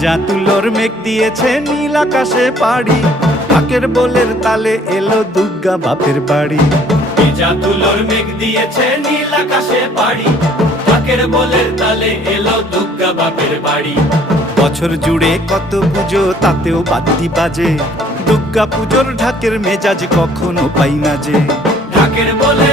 ভেজা তুলোর মেঘ দিয়েছে নীল আকাশে পাড়ি, ঢাকের বোলের তালে এলো দুর্গা বাপের বাড়ি। ভেজা তুলোর মেঘ দিয়েছে নীল আকাশে পাড়ি, ঢাকের বোলের তালে এলো দুর্গা বাপের বাড়ি। বছর জুড়ে কত পুজো তাতেও বাদ্যি বাজে, দুর্গা পুজোর ঢাকের মেজাজ কখনো পাই না যে। ঢাকের বোলে